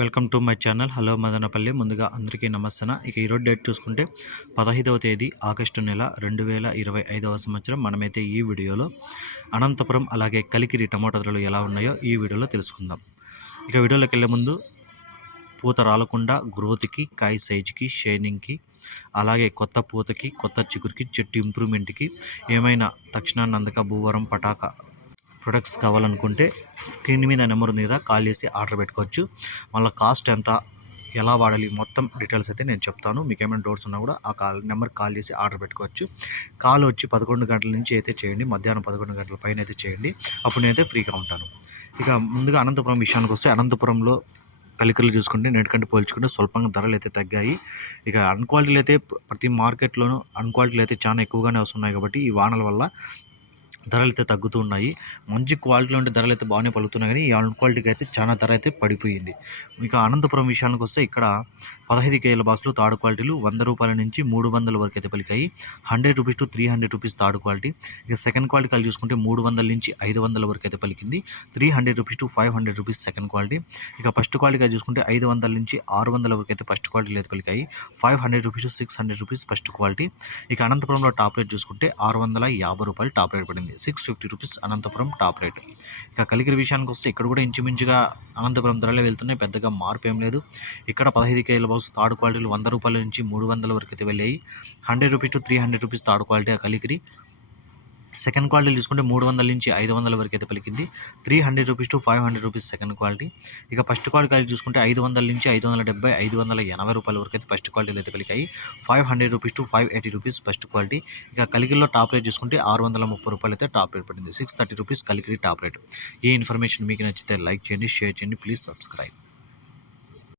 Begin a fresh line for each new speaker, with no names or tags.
Welcome to my channel. Hello Madanapalle. ముందుగా అందరికీ నమస్తే ఇక ఈరోజు డేట్ చూసుకుంటే పదహైదవ తేదీ ఆగస్టు నెల రెండు వేల ఇరవై ఐదవ సంవత్సరం. మనమైతే ఈ వీడియోలో అనంతపురం అలాగే కలికిరి టమాటా ధరలు ఎలా ఉన్నాయో ఈ వీడియోలో తెలుసుకుందాం. ఇక వీడియోలోకి వెళ్ళే ముందు పూత రాలకుండా గ్రోత్కి కాయ సైజుకి షైనింగ్కి అలాగే కొత్త పూతకి కొత్త చిగురికి చెట్టు ఇంప్రూవ్మెంట్కి ఏమైనా తక్షణాన్ని అందక భూవరం పటాక ప్రొడక్ట్స్ కావాలనుకుంటే స్క్రీన్ మీద నెంబర్ ఉంది కదా కాల్ చేసి ఆర్డర్ పెట్టుకోవచ్చు. మళ్ళీ కాస్ట్ ఎంత ఎలా వాడాలి మొత్తం డీటెయిల్స్ అయితే నేను చెప్తాను. మీకు ఏమైనా డౌట్స్ ఉన్నా కూడా ఆ కాల్ నెంబర్ కాల్ చేసి ఆర్డర్ పెట్టుకోవచ్చు. కాల్ వచ్చి పదకొండు గంటల నుంచి అయితే చేయండి మధ్యాహ్నం పదకొండు గంటల పైన అయితే చేయండి. అప్పుడు నేనైతే ఫ్రీగా ఉంటాను. ఇక ముందుగా అనంతపురం విషయానికి వస్తే అనంతపురంలో కలికలు చూసుకుంటే నేటికంటే పోల్చుకుంటే స్వల్పంగా ధరలు అయితే తగ్గాయి. ఇక అన్క్వాలిటీలు అయితే ప్రతి మార్కెట్లోనూ అన్క్వాలిటీలు అయితే చాలా ఎక్కువగానే వస్తున్నాయి కాబట్టి ఈ వానల వల్ల ధరలు అయితే తగ్గుతూ ఉన్నాయి. మంచి క్వాలిటీలో ఉంటే ధరలు అయితే బాగానే పలుకుతున్నాయి కానీ ఈ అన్క్వాలిటీకి అయితే చాలా ధర అయితే పడిపోయింది. ఇక అనంతపురం విషయానికి వస్తే ఇక్కడ పదహైదు కేజీల బాక్సులు థర్డ్ క్వాలిటీలు వంద రూపాయల నుంచి మూడు వందల వరకు అయితే పలికాయి. Hundred rupees to three hundred rupees third quality. ఇక సెకండ్ క్వాలిటీ కలిసి చూసుకుంటే మూడు వందల నుంచి ఐదు వందల వరకు అయితే పలికింది. Three hundred rupees to five hundred rupees second quality. ఇక ఫస్ట్ క్వాలిటీ కలిసి చూసుకుంటే ఐదు వందల నుంచి ఆరు వందల వరకు అయితే ఫస్ట్ క్వాలిటీలు అయితే పలికాయి. Five hundred rupees to six hundred rupees first quality. ఇక అనంతపురంలో టాప్ రేట్ చూసుకుంటే ఆరు వందల యాభై రూపాయలు టాప్ రేట్ పడింది. Six fifty rupees Anantapur top rate. ఇక కలిగిరి విషయానికి వస్తే ఇక్కడ కూడా ఇంచుమించుగా అనంతపురం ధరలే వెళ్తున్నాయి. పెద్దగా మార్పు ఏం లేదు. ఇక్కడ పదహైదు కేజీల బాక్స్ థర్డ్ క్వాలిటీలు వంద రూపాయల నుంచి మూడు వందల వరకు అయితే వెళ్ళాయి. Hundred rupees to three hundred rupees third quality ఆ కలికిరి సెకండ్ క్వాలిటీ తీసుకుంటే మూడు వందల నుంచి ఐదు వందల వరకు అయితే పలికింది. Three hundred rupees to five hundred rupees second quality. ఇక ఫస్ట్ క్వాలిటీ చూసుకుంటే ఐదు వందల నుంచి ఐదు వందల డెబ్బై ఐదు వందల ఎనభై రూపాయల వరకు అయితే ఫస్ట్ క్వాలిటీలు అయితే పలికాయి. Five hundred rupees to five eighty rupees first quality. ఇక కలిగిరిలో టాప్ రేట్ చూసుకుంటే ఆరు వందల ముప్పై రూపాయలు అయితే టాప్ రేట్ పడింది. Six thirty rupees Kaligiri top rate. ఈ ఇన్ఫర్మేషన్ మీకు నచ్చితే లైక్ చేయండి షేర్ చేయండి ప్లీజ్ సబ్స్క్రైబ్.